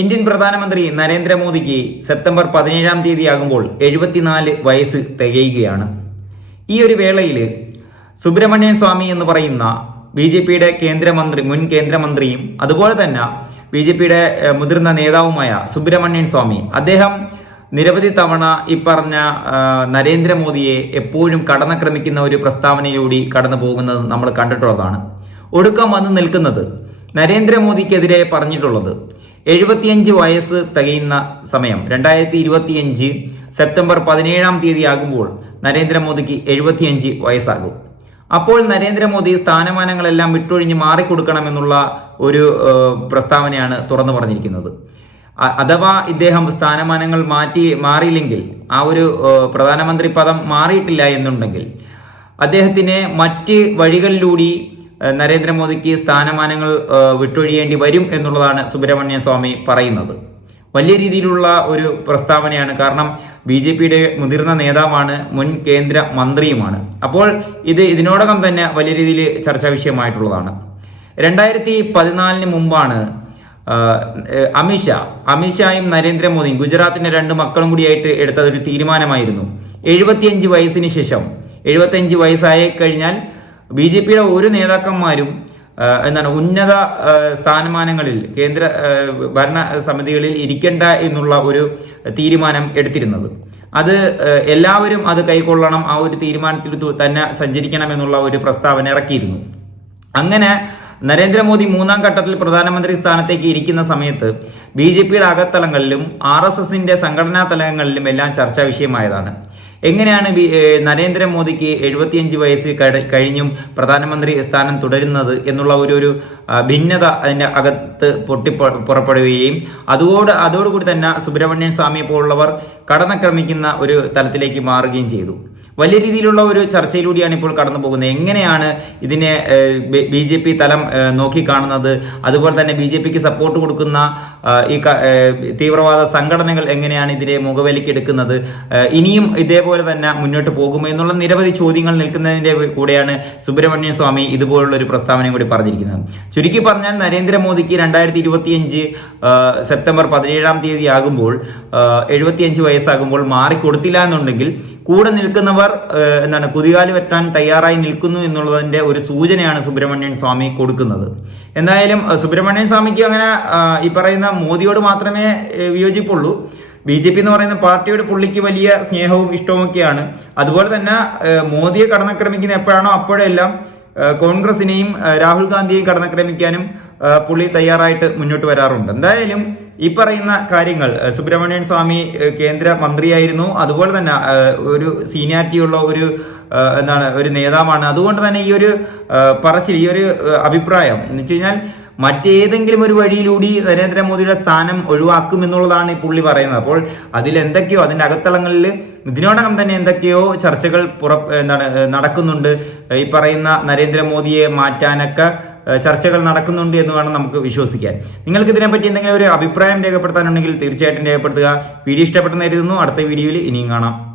Indian പ്രധാനമന്ത്രി നരേന്ദ്രമോദിക്ക് September പതിനേഴാം തീയതി ആകുമ്പോൾ എഴുപത്തിനാല് വയസ്സ് തികയുകയാണ്. ഈ ഒരു വേളയിൽ സുബ്രഹ്മണ്യൻ സ്വാമി എന്ന് പറയുന്ന ബി ജെ പിയുടെ കേന്ദ്രമന്ത്രി മുൻ കേന്ദ്രമന്ത്രിയും അതുപോലെ തന്നെ ബി ജെ പിയുടെ മുതിർന്ന നേതാവുമായ സുബ്രഹ്മണ്യൻ സ്വാമി അദ്ദേഹം നിരവധി തവണ ഈ പറഞ്ഞ നരേന്ദ്രമോദിയെ എപ്പോഴും കടന്നക്രമിക്കുന്ന ഒരു പ്രസ്താവനയിലൂടെ കടന്നു പോകുന്നത് നമ്മൾ കണ്ടിട്ടുള്ളതാണ്. ഒടുക്കം വന്ന് നിൽക്കുന്നത് നരേന്ദ്രമോദിക്കെതിരെ പറഞ്ഞിട്ടുള്ളത് എഴുപത്തിയഞ്ച് വയസ്സ് തികയുന്ന സമയം. രണ്ടായിരത്തി ഇരുപത്തിയഞ്ച് സെപ്റ്റംബർ പതിനേഴാം തീയതി ആകുമ്പോൾ നരേന്ദ്രമോദിക്ക് എഴുപത്തിയഞ്ച് വയസ്സാകും. അപ്പോൾ നരേന്ദ്രമോദി സ്ഥാനമാനങ്ങളെല്ലാം വിട്ടൊഴിഞ്ഞ് മാറിക്കൊടുക്കണമെന്നുള്ള ഒരു പ്രസ്താവനയാണ് തുറന്നു പറഞ്ഞിരിക്കുന്നത്. അഥവാ ഇദ്ദേഹം സ്ഥാനമാനങ്ങൾ മാറ്റി മാറിയില്ലെങ്കിൽ ആ ഒരു പ്രധാനമന്ത്രി പദം മാറിയിട്ടില്ല എന്നുണ്ടെങ്കിൽ അദ്ദേഹത്തിന് മറ്റ് വഴികളിലൂടെ നരേന്ദ്രമോദിക്ക് സ്ഥാനമാനങ്ങൾ വിട്ടൊഴിയേണ്ടി വരും എന്നുള്ളതാണ് സുബ്രഹ്മണ്യ സ്വാമി പറയുന്നത്. വലിയ രീതിയിലുള്ള ഒരു പ്രസ്താവനയാണ്. കാരണം ബി ജെ പിയുടെ മുതിർന്ന നേതാവാണ് മുൻ കേന്ദ്ര മന്ത്രിയുമാണ്. അപ്പോൾ ഇത് ഇതിനോടകം തന്നെ വലിയ രീതിയിൽ ചർച്ചാ വിഷയമായിട്ടുള്ളതാണ്. രണ്ടായിരത്തി പതിനാലിന് മുമ്പാണ് അമിത്ഷാ അമിത്ഷായും നരേന്ദ്രമോദിയും ഗുജറാത്തിന്റെ രണ്ട് മക്കളും കൂടിയായിട്ട് എടുത്ത ഒരു തീരുമാനമായിരുന്നു. എഴുപത്തിയഞ്ച് വയസ്സിന് ശേഷം എഴുപത്തിയഞ്ച് വയസ്സായി കഴിഞ്ഞാൽ ബി ജെ പിയുടെ ഒരു നേതാക്കന്മാരും എന്താണ് ഉന്നത സ്ഥാനമാനങ്ങളിൽ കേന്ദ്ര ഭരണ സമിതികളിൽ ഇരിക്കേണ്ട എന്നുള്ള ഒരു തീരുമാനം എടുത്തിരുന്നത്. അത് എല്ലാവരും അത് കൈക്കൊള്ളണം ആ ഒരു തീരുമാനത്തിൽ തന്നെ സഞ്ചരിക്കണം എന്നുള്ള ഒരു പ്രസ്താവന ഇറക്കിയിരുന്നു. അങ്ങനെ നരേന്ദ്രമോദി മൂന്നാം ഘട്ടത്തിൽ പ്രധാനമന്ത്രി സ്ഥാനത്തേക്ക് ഇരിക്കുന്ന സമയത്ത് ബി ജെ പിയുടെ അകത്തലങ്ങളിലും ആർ എസ് എസിന്റെ സംഘടനാ തലങ്ങളിലും എല്ലാം ചർച്ചാ വിഷയമായതാണ്. എങ്ങനെയാണ് നരേന്ദ്രമോദിക്ക് എഴുപത്തിയഞ്ച് വയസ്സ് കഴിഞ്ഞും പ്രധാനമന്ത്രി സ്ഥാനം തുടരുന്നത് എന്നുള്ള ഒരു ഒരു ഭിന്നത അതിന്റെ അകത്ത് പൊട്ടി പുറപ്പെടുകയും അതോട് അതോടുകൂടി തന്നെ സുബ്രഹ്മണ്യൻ സ്വാമിയെ പോലുള്ളവർ കടന്നക്രമിക്കുന്ന ഒരു തലത്തിലേക്ക് മാറുകയും ചെയ്തു. വലിയ രീതിയിലുള്ള ഒരു ചർച്ചയിലൂടെയാണ് ഇപ്പോൾ കടന്നു പോകുന്നത്. എങ്ങനെയാണ് ഇതിനെ ബി ജെ പി തലം നോക്കിക്കാണുന്നത് അതുപോലെ തന്നെ ബി ജെ പിക്ക് സപ്പോർട്ട് കൊടുക്കുന്ന ഈ തീവ്രവാദ സംഘടനകൾ എങ്ങനെയാണ് ഇതിനെ മുഖവിലേക്ക് എടുക്കുന്നത്? ഇനിയും ഇതേപോലെ തന്നെ മുന്നോട്ട് പോകുമോ എന്നുള്ള നിരവധി ചോദ്യങ്ങൾ നിൽക്കുന്നതിന്റെ കൂടെയാണ് സുബ്രഹ്മണ്യ സ്വാമി ഇതുപോലുള്ള ഒരു പ്രസ്താവനയും കൂടി പറഞ്ഞിരിക്കുന്നത്. ചുരുക്കി പറഞ്ഞാൽ നരേന്ദ്രമോദിക്ക് രണ്ടായിരത്തി ഇരുപത്തിയഞ്ച് സെപ്റ്റംബർ പതിനേഴാം തീയതി ആകുമ്പോൾ എഴുപത്തിയഞ്ച് വയസ്സാകുമ്പോൾ മാറിക്കൊടുത്തില്ല എന്നുണ്ടെങ്കിൽ കൂടെ നിൽക്കുന്നവർ എന്താണ് കുതികാലി വെട്ടാൻ തയ്യാറായി നിൽക്കുന്നു എന്നുള്ളതിന്റെ ഒരു സൂചനയാണ് സുബ്രഹ്മണ്യൻ സ്വാമി കൊടുക്കുന്നത്. എന്തായാലും സുബ്രഹ്മണ്യൻ സ്വാമിക്ക് അങ്ങനെ ഈ പറയുന്ന മോദിയോട് മാത്രമേ വിയോജിപ്പുള്ളൂ. ബി ജെ പി എന്ന് പറയുന്ന പാർട്ടിയോട് പുള്ളിക്ക് വലിയ സ്നേഹവും ഇഷ്ടവും ഒക്കെയാണ് അതുപോലെ തന്നെ മോദിയെ കടന്നക്രമിക്കുന്ന എപ്പോഴാണോ അപ്പോഴെല്ലാം കോൺഗ്രസിനെയും രാഹുൽ ഗാന്ധിയെയും കടന്നക്രമിക്കാനും പുള്ളി തയ്യാറായിട്ട് മുന്നോട്ട് വരാറുണ്ട്. എന്തായാലും ഈ പറയുന്ന കാര്യങ്ങൾ സുബ്രഹ്മണ്യൻ സ്വാമി കേന്ദ്ര മന്ത്രിയായിരുന്നു. അതുപോലെ തന്നെ ഒരു സീനിയാരിറ്റിയുള്ള ഒരു എന്താണ് ഒരു നേതാവാണ്. അതുകൊണ്ട് തന്നെ ഈ ഒരു പറച്ചിൽ ഈ ഒരു അഭിപ്രായം എന്ന് വെച്ച് കഴിഞ്ഞാൽ മറ്റേതെങ്കിലും ഒരു വഴിയിലൂടി നരേന്ദ്രമോദിയുടെ സ്ഥാനം ഒഴിവാക്കും എന്നുള്ളതാണ് ഈ പുള്ളി പറയുന്നത്. അപ്പോൾ അതിൽ എന്തൊക്കെയോ അതിന്റെ അകത്തളങ്ങളിൽ ഇതിനോടകം തന്നെ എന്തൊക്കെയോ ചർച്ചകൾ പുറ എന്താണ് നടക്കുന്നുണ്ട്. ഈ പറയുന്ന നരേന്ദ്രമോദിയെ മാറ്റാനൊക്കെ ചർച്ചകൾ നടക്കുന്നുണ്ട് എന്ന് വേണം നമുക്ക് വിശ്വസിക്കാൻ. നിങ്ങൾക്ക് ഇതിനെപ്പറ്റി എന്തെങ്കിലും ഒരു അഭിപ്രായം രേഖപ്പെടുത്താനുണ്ടെങ്കിൽ തീർച്ചയായിട്ടും രേഖപ്പെടുത്തുക. വീഡിയോ ഇഷ്ടപ്പെട്ടെന്ന് കരുതുന്നു. അടുത്ത വീഡിയോയിൽ ഇനിയും കാണാം.